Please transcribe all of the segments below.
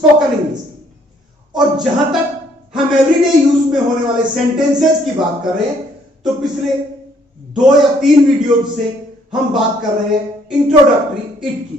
Spoken English की। और जहां तक हम एवरीडे यूज में होने वाले सेंटेंसेस की बात कर रहे हैं, तो पिछले 2 या 3 वीडियो से हम बात कर रहे हैं इंट्रोडक्टरी इट की।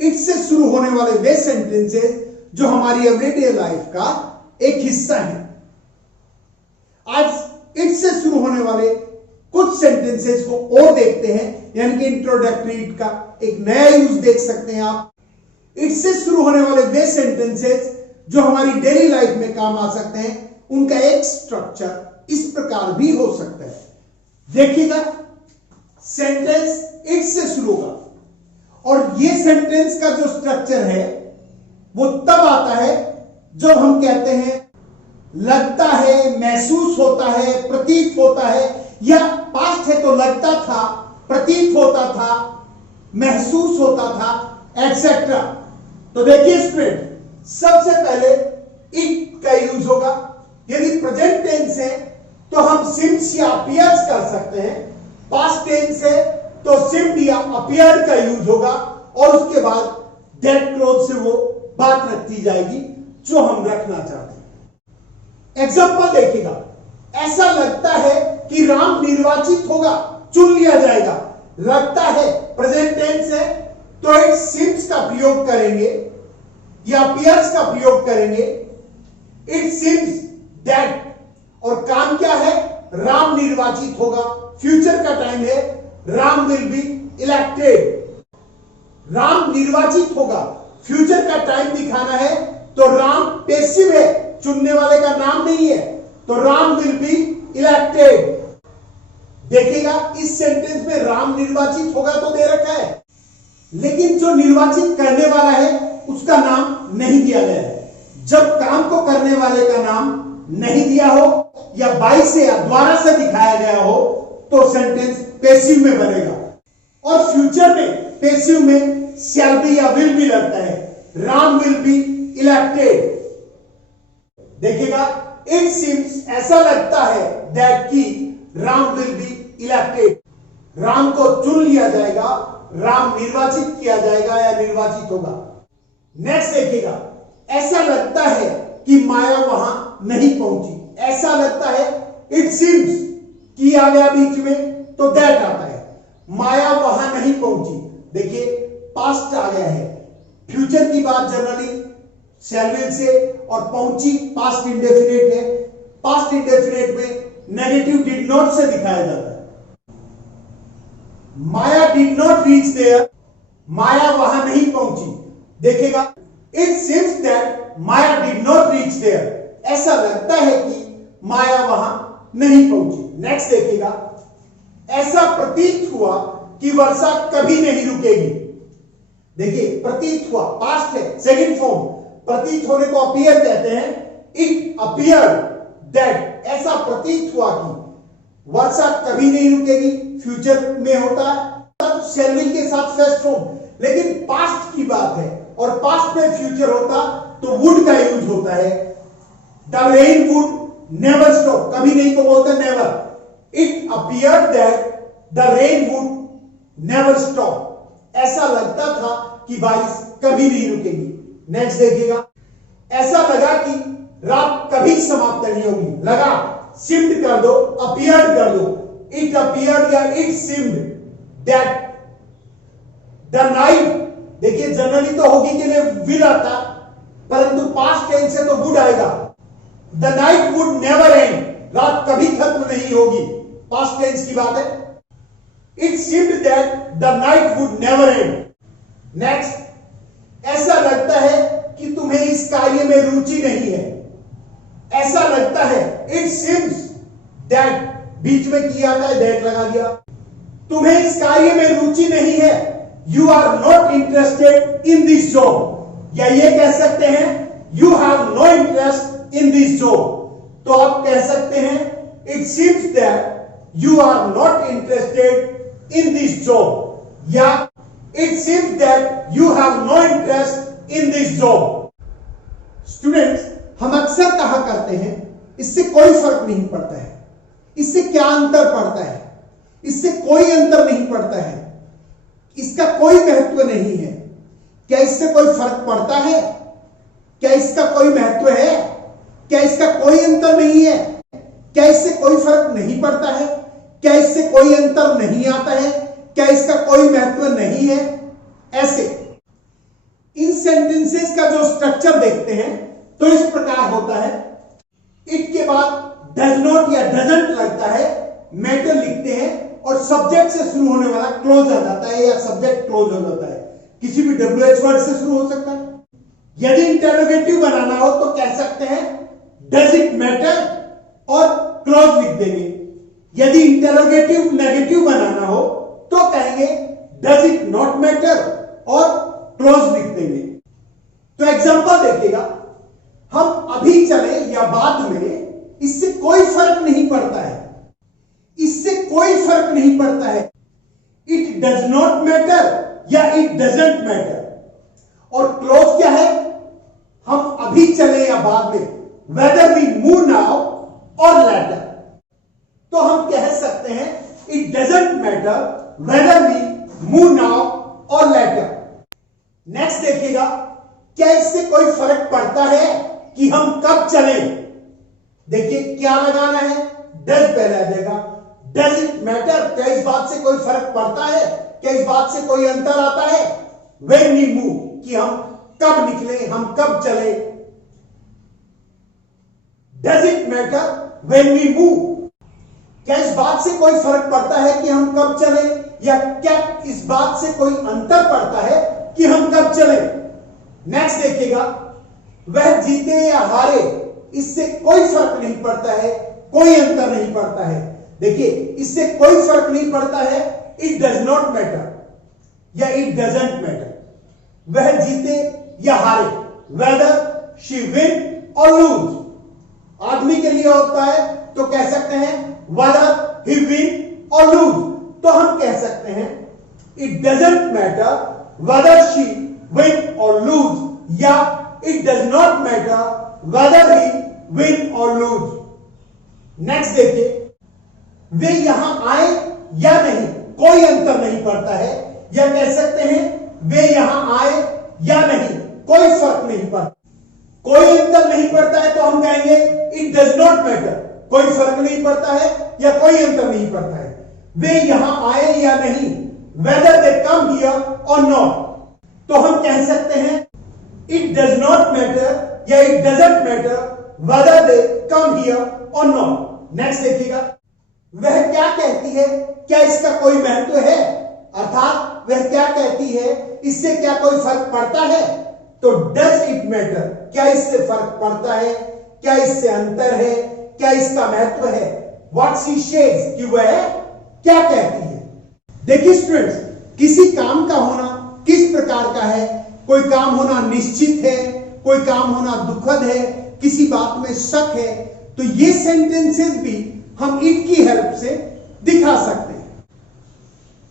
इट से शुरू होने वाले वे सेंटेंसेस जो हमारी एवरीडे लाइफ का एक हिस्सा है। आज इट से शुरू होने वाले कुछ सेंटेंसेस को और देखते हैं, यानी कि इंट्रोडक्टरी इट का एक नया यूज देख सकते हैं आप। इट से शुरू होने वाले वे सेंटेंसेस जो हमारी डेली लाइफ में काम आ सकते हैं, उनका एक स्ट्रक्चर इस प्रकार भी हो सकता है। देखिएगा, सेंटेंस इट से शुरू होगा और ये सेंटेंस का जो स्ट्रक्चर है वो तब आता है जब हम कहते हैं लगता है, महसूस होता है, प्रतीत होता है, या पास्ट है तो लगता था, प्रतीत होता था, महसूस होता था, एटसेट्रा। तो देखिए स्टूडेंट, सबसे पहले इट का यूज होगा। यदि प्रेजेंट टेंस है तो हम सिम्स या अपीयर्स कर सकते हैं। पास्ट टेंस है तो सिम्ड या अपीयर्ड का यूज होगा और उसके बाद दैट क्लोज से वो बात रखी जाएगी जो हम रखना चाहते हैं। एग्जांपल देखिएगा, ऐसा लगता है कि राम निर्वाचित होगा, चुन लिया जाएगा। लगता है प्रेजेंट टेंस है तो इट सिम्स का प्रयोग करेंगे या अपीयर्स का प्रयोग करेंगे। इट सिम्स दैट, और काम क्या है, राम निर्वाचित होगा। फ्यूचर का टाइम है, Ram will be elected. Ram निर्वाचित होगा, फ्यूचर का टाइम दिखाना है तो राम पैसिव है, चुनने वाले का नाम नहीं है, तो राम विल बी इलेक्टेड। देखिएगा, इस सेंटेंस में राम निर्वाचित होगा तो दे रखा है, लेकिन जो निर्वाचित करने वाला है उसका नाम नहीं दिया गया है। जब काम को करने वाले का नाम नहीं दिया हो या बाई से या द्वारा से दिखाया गया हो तो सेंटेंस पैसिव में बनेगा। और फ्यूचर में पैसिव में शैल बी या विल बी लगता है, राम विल बी इलेक्टेड। देखिएगा, इट सीम्स, ऐसा लगता है, दैट की Ram will be elected, Ram को चुन लिया जाएगा, राम निर्वाचित किया जाएगा या निर्वाचित होगा। नेक्स्ट देखिएगा, ऐसा लगता है कि माया वहां नहीं पहुंची। ऐसा लगता है, इट सीम्स, की आ गया बीच में तो दैट आता है। माया वहां नहीं पहुंची, देखिए पास्ट आ गया है। फ्यूचर की बात जनरली शैल विल से, और पहुंची पास्ट इंडेफिनिट है। पास्ट इंडेफिनिट में नेगेटिव डिड नॉट से दिखाया जाता है। Maya did not reach there, Maya वहां नहीं पहुंची। देखिएगा, it seems that Maya did not reach there, ऐसा लगता है कि माया वहां नहीं पहुंची। नेक्स्ट देखिएगा, ऐसा प्रतीत हुआ कि वर्षा कभी नहीं रुकेगी। देखिए, प्रतीत हुआ, पास्ट है, सेकंड फॉर्म। प्रतीत होने को अपीयर कहते हैं। इट अपीयर्ड दैट, ऐसा प्रतीत हुआ कि वर्षा कभी नहीं रुकेगी, फ्यूचर में होता है तब शैल विल के साथ फर्स्ट फॉर्म। लेकिन पास्ट की बात है और पास्ट में फ्यूचर होता तो वुड का यूज होता है। The rain would never stop, कभी नहीं को बोलते never. It appeared that the rain would never stop, ऐसा लगता था कि बारिश कभी नहीं रुकेगी। नेक्स्ट देखिएगा, ऐसा लगा कि रात कभी समाप्त नहीं होगी। लगा, सिम्ड कर दो, अपीयर्ड कर दो। इट अपीयर्ड या it seemed that the night, देखिए जनरली तो होगी के लिए विल आता, परंतु पास्ट टेंस से तो वुड आएगा। The night would never and, रात कभी खत्म नहीं होगी, पास्ट टेंस की बात है। It seemed that the night would never and. Next, ऐसा लगता है कि तुम्हें इस कार्य में रुचि नहीं है। ऐसा लगता है, इट सीम्स दैट, बीच में किया आता है, दैट लगा दिया। तुम्हें इस कार्य में रुचि नहीं है, you are not interested in this job, या ये कह सकते हैं you have no interest in this job. तो आप कह सकते हैं, it seems that you are not interested in this job, या it seems that you have no interest in this job. Students, हम अक्सर कहा करते हैं इससे कोई फर्क नहीं पड़ता है। इससे क्या अंतर पड़ता है? इससे कोई अंतर नहीं पड़ता है, इसका कोई महत्व नहीं है। क्या इससे कोई फर्क पड़ता है? क्या इसका कोई महत्व है? क्या इसका कोई अंतर नहीं है? क्या इससे कोई फर्क नहीं पड़ता है? क्या इससे कोई अंतर नहीं आता है? क्या इसका कोई महत्व नहीं है? ऐसे इन सेंटेंसेस का जो स्ट्रक्चर देखते हैं तो इस प्रकार होता है। इट के बाद डज नॉट या डजंट लगता है, मैटर लिखते हैं और सब्जेक्ट से शुरू होने वाला क्लोज आ जाता है या सब्जेक्ट क्लोज हो जाता है। किसी भी WH वर्ड से शुरू हो सकता है। यदि इंटरोगेटिव बनाना हो तो कह सकते हैं डज इट मैटर और क्लोज लिख देंगे। यदि इंटरोगेटिव नेगेटिव बनाना हो तो कहेंगे डज इट नॉट मैटर और क्लोज लिख देंगे। तो एग्जांपल देखिएगा, हम अभी चले या बाद में, इससे कोई फर्क नहीं पड़ता है। इससे कोई फर्क नहीं पड़ता है। इट डज नॉट मैटर या इट डजंट मैटर। और क्लोज क्या है? हम अभी चले या बाद में, whether we move now or later. तो हम कह सकते हैं it doesn't matter whether we move now or later. Next देखिएगा, क्या इससे कोई फर्क पड़ता है कि हम कब चलें? देखिए क्या लगाना है, डज पहले आ जाएगा। डज इट मैटर, क्या इस बात से कोई फर्क पड़ता है? क्या इस बात से कोई अंतर आता है? व्हेन वी मूव, कि हम कब निकले, हम कब चले। Does it matter when we move, क्या इस बात से कोई फर्क पड़ता है कि हम कब चले, या क्या इस बात से कोई अंतर पड़ता है कि हम कब चले। नेक्स्ट देखिएगा, वह जीते या हारे, इससे कोई फर्क नहीं पड़ता है, कोई अंतर नहीं पड़ता है। देखिए इससे कोई फर्क नहीं पड़ता है, इट डज नॉट मैटर या इट डजंट मैटर। वह जीते या हारे, वेदर शी विन और लूज। आदमी के लिए होता है तो कह सकते हैं वेदर ही विन और लूज। तो हम कह सकते हैं it doesn't matter whether she win और लूज, या it does not matter whether he win और लूज। नेक्स्ट देखिए, वे यहां आए या नहीं, कोई अंतर नहीं पड़ता है। या कह सकते हैं वे यहां आए या नहीं, कोई फर्क नहीं पड़ता, कोई अंतर नहीं पड़ता है। तो हम कहेंगे इट डज नॉट मैटर, कोई फर्क नहीं पड़ता है या कोई अंतर नहीं पड़ता है। वे यहां आए या नहीं, वेदर दे कम हियर और नॉट। तो हम कह सकते हैं इट डज नॉट मैटर या it doesn't matter whether they come here और नॉट। नेक्स्ट देखिएगा, वह क्या कहती है, क्या इसका कोई महत्व है? अर्थात वह क्या कहती है, इससे क्या कोई फर्क पड़ता है? तो डज इट मैटर, क्या इससे फर्क पड़ता है, क्या इससे अंतर है, क्या इसका महत्व है? व्हाट शी सेज, कि वह क्या कहती है। देखिए स्टूडेंट्स, किसी काम का होना किस प्रकार का है। कोई काम होना निश्चित है, कोई काम होना दुखद है, किसी बात में शक है। तो ये सेंटेंसेस भी हम इट की हेल्प से दिखा सकते हैं।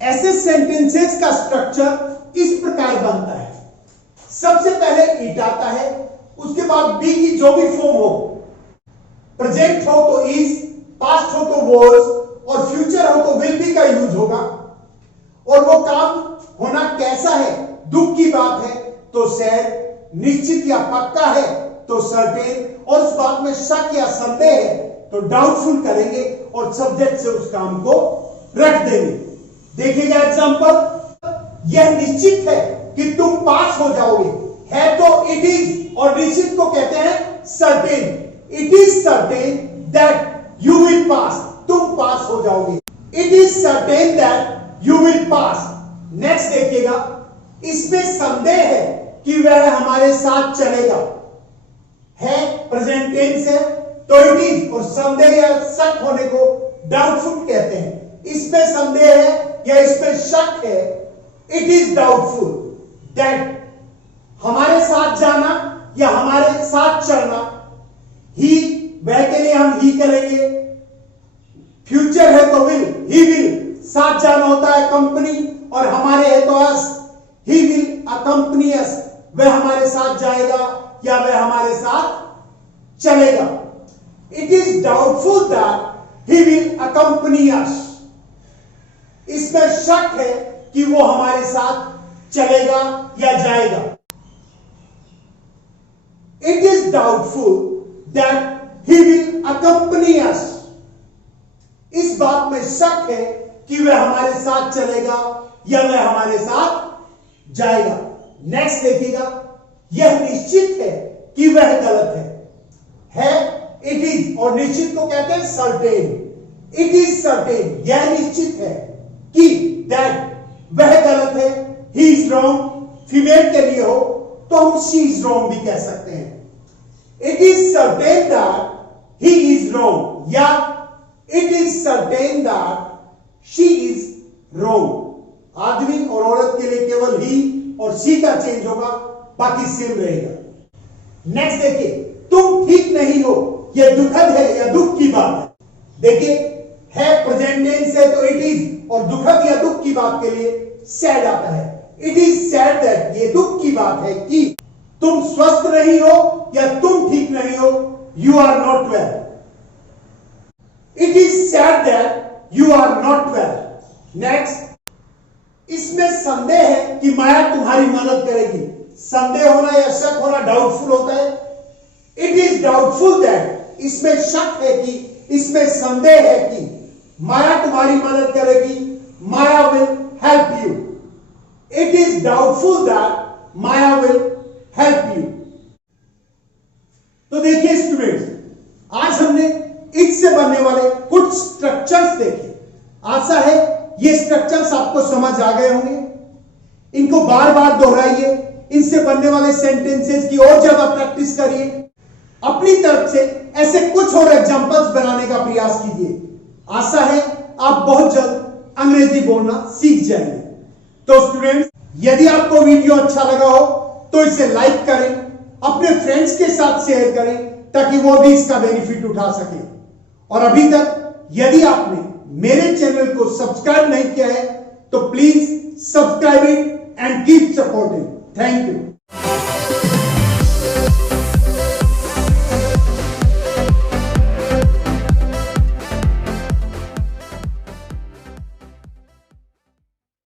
ऐसे सेंटेंसेस का स्ट्रक्चर इस प्रकार बनता है। सबसे पहले इट आता है, उसके बाद बी की जो भी फॉर्म हो, प्रेजेंट हो तो इज, पास्ट हो तो वॉज, और फ्यूचर हो तो विल बी का यूज होगा। और वो काम होना कैसा है, दुख की बात है तो सैड, निश्चित या पक्का है तो सर्टेन, और उस बात में शक या संदेह है तो डाउटफुल करेंगे और सब्जेक्ट से उस काम को रख देंगे। देखिएगा एग्जांपल, यह निश्चित है कि तुम पास हो जाओगे, है तो इट इज, और निश्चित को कहते हैं certain. It is certain that you will pass, तुम पास हो जाओगे। It is certain that you will pass. Next देखिएगा, इसमें संदेह है कि वह हमारे साथ चलेगा, है प्रेजेंट टेंस है तो इट इज, और संदेह या शक होने को डाउटफुल कहते हैं। इसमें संदेह है या इसमें शक है, इट इज डाउटफुल दैट, हमारे साथ जाना या हमारे साथ चलना। ही, वह के लिए हम ही करेंगे। फ्यूचर है तो विल, ही विल, साथ जाना होता है कंपनी, और हमारे है तो अस, ही विल अकंपनी अस, वह हमारे साथ जाएगा या वह हमारे साथ चलेगा। It is doubtful that he will accompany us, इसमें शक है कि वो हमारे साथ चलेगा या जाएगा। It is doubtful that he will accompany us. इस बात में शक है कि वह हमारे साथ चलेगा या वह हमारे साथ जाएगा। नेक्स्ट देखिएगा, यह निश्चित है कि वह गलत है इट इज, और निश्चित को कहते हैं सर्टेन। इट इज सर्टेन, यह निश्चित है कि दैट वह गलत है। ही इज रॉन्ग, फीमेल के लिए हो तो हम शी इज रॉन्ग भी कह सकते हैं। It is certain that he is wrong, या it is certain that she is wrong. आदमी और औरत के लिए केवल ही और शी का चेंज होगा, बाकी सेम रहेगा। नेक्स्ट देखिए, तुम ठीक नहीं हो, यह दुखद है या दुख की बात है। देखिए, है प्रेजेंट टेंस है तो इट इज, और दुखद या दुख की बात के लिए सैड आता है। इट इज सैड दैट, ये दुख की बात है कि तुम स्वस्थ नहीं हो या तुम ठीक नहीं हो, you are not well. It is sad that you are not well. Next, इसमें संदेह है कि माया तुम्हारी मदद करेगी। संदेह होना या शक होना डाउटफुल होता है। इट इज डाउटफुल दैट, इसमें शक है कि, इसमें संदेह है कि माया तुम्हारी मदद करेगी। Maya will help you. It is doubtful that Maya will help you. तो देखिए स्टूडेंट्स, आज हमने इससे बनने वाले कुछ स्ट्रक्चर्स देखे। आशा है ये स्ट्रक्चर्स आपको समझ आ गए होंगे। इनको बार बार दोहराइए, इनसे बनने वाले सेंटेंसेस की और ज्यादा प्रैक्टिस करिए। अपनी तरफ से ऐसे कुछ और एग्जांपल्स बनाने का प्रयास कीजिए। आशा है आप बहुत जल्द अंग्रेजी बोलना सीख जाएंगे। तो स्टूडेंट्स, यदि आपको वीडियो अच्छा लगा हो तो इसे लाइक करें, अपने फ्रेंड्स के साथ शेयर करें ताकि वो भी इसका बेनिफिट उठा सके। और अभी तक यदि आपने मेरे चैनल को सब्सक्राइब नहीं किया है तो please subscribe it and keep supporting. Thank you.